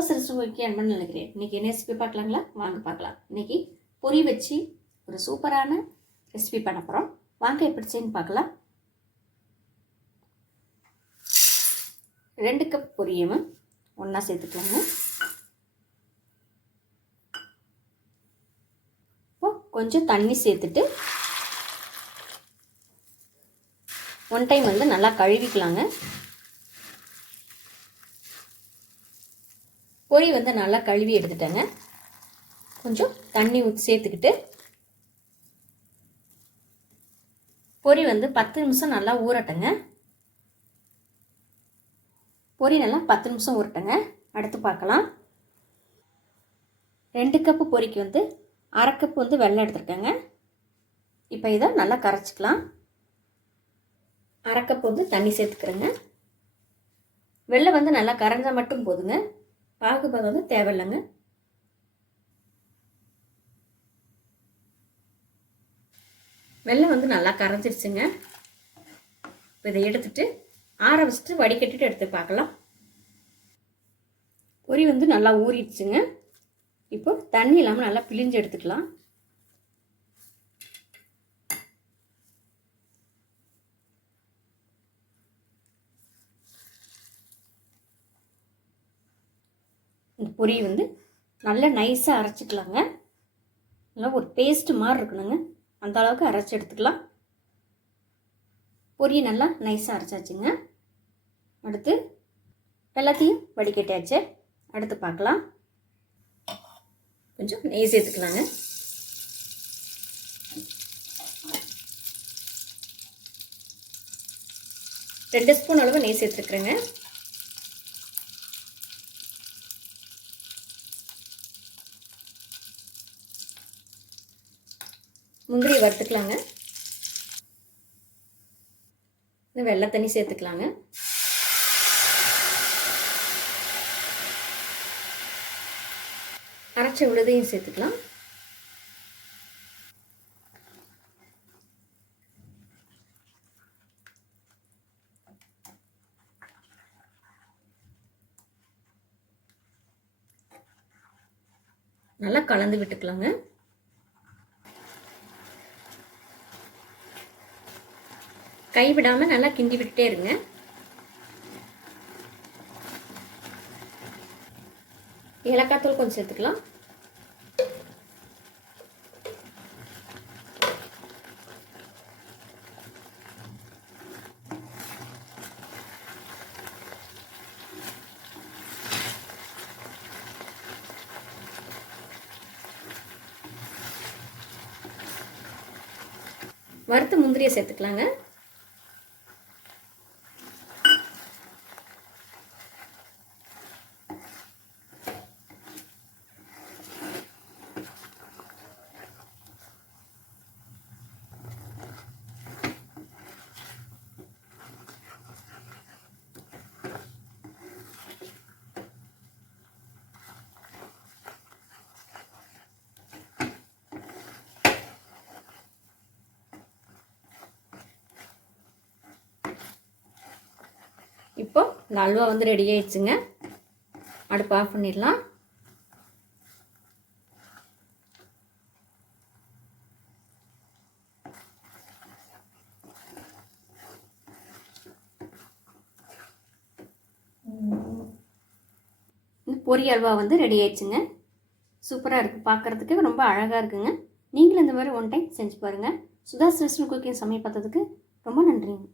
சுதாஸ் ரெசிபிக்கு அன்பன்னு நினைக்கிறேன். இன்றைக்கி என்ன ரெசிபி பார்க்கலாங்களா? வாங்க பார்க்கலாம். இன்றைக்கி பொரி வச்சு ஒரு சூப்பரான ரெசிபி பண்ண போகிறோம். வாங்க எப்படி செய்யன்னு பார்க்கலாம். 2 கப் பொரியும் ஒன்றா சேர்த்துக்கலாங்க. இப்போ கொஞ்சம் தண்ணி சேர்த்துட்டு 1 டைம் நல்லா கழுவிக்கலாங்க. பொரி நல்லா கழுவி எடுத்துட்டேங்க. கொஞ்சம் தண்ணி ஊற்றி சேர்த்துக்கிட்டு பொரி 10 நிமிஷம் நல்லா ஊறட்டுங்க. பொரி நல்லா 10 நிமிஷம் ஊறட்டுங்க. அடுத்து பார்க்கலாம். 2 கப்பு பொரிக்கு 1/2 கப்பு வெல்லம் எடுத்துருக்கேங்க. இப்போ இதை நல்லா கரைச்சிக்கலாம். 1/2 கப்பு தண்ணி சேர்த்துக்கிறேங்க. வெல்லம் நல்லா கரைஞ்சால் மட்டும் போதுங்க. பாகுபாடு தேவையில்லைங்க. வெல்லம் நல்லா கரைஞ்சிருச்சுங்க. இப்போ இதை எடுத்துட்டு ஆற வச்சுட்டு வடிகட்டிட்டு எடுத்து பார்க்கலாம். பொரி நல்லா ஊறிடுச்சுங்க. இப்போ தண்ணி இல்லாமல் நல்லா பிழிஞ்சு எடுத்துக்கலாம். இந்த பொரி நல்லா நைஸாக அரைச்சிக்கலாங்க. நல்லா ஒரு பேஸ்ட்டு மாதிரி இருக்கணுங்க. அந்த அளவுக்கு அரைச்சி எடுத்துக்கலாம். பொரியை நல்லா நைஸாக அரைச்சாச்சுங்க. அடுத்து எல்லாத்தையும் வடிகட்டியாச்சு. அடுத்து பார்க்கலாம். கொஞ்சம் நெய் சேர்த்துக்கலாங்க. ரெண்டு ஸ்பூன் அளவு நெய் சேர்த்துக்கிறேங்க. முந்திரி வறுத்துக்கலாங்க. வெள்ளை தண்ணி சேர்த்துக்கலாங்க. அரைச்ச விழுதையும் சேர்த்துக்கலாம். நல்லா கலந்து விட்டுக்கலாங்க. கைவிடாமல் நல்லா கிண்டி விட்டுட்டே இருங்க. ஏலக்காய் தூள் கொஞ்சம் சேர்த்துக்கலாம். வறுத்த முந்திரியை சேர்த்துக்கலாங்க. இப்போ இந்த அல்வா ரெடி ஆயிடுச்சுங்க. அடுப்பு ஆஃப் பண்ணிடலாம். இந்த பொரி அல்வா ரெடி ஆயிடுச்சுங்க. சூப்பராக இருக்குது. பார்க்குறதுக்கு ரொம்ப அழகாக இருக்குங்க. நீங்களும் இந்த மாதிரி 1 டைம் செஞ்சு பாருங்கள். சுதாஸ் ரெஸ்டாரண்ட் குக்கிங் சமையல் பார்த்ததுக்கு ரொம்ப நன்றிங்க.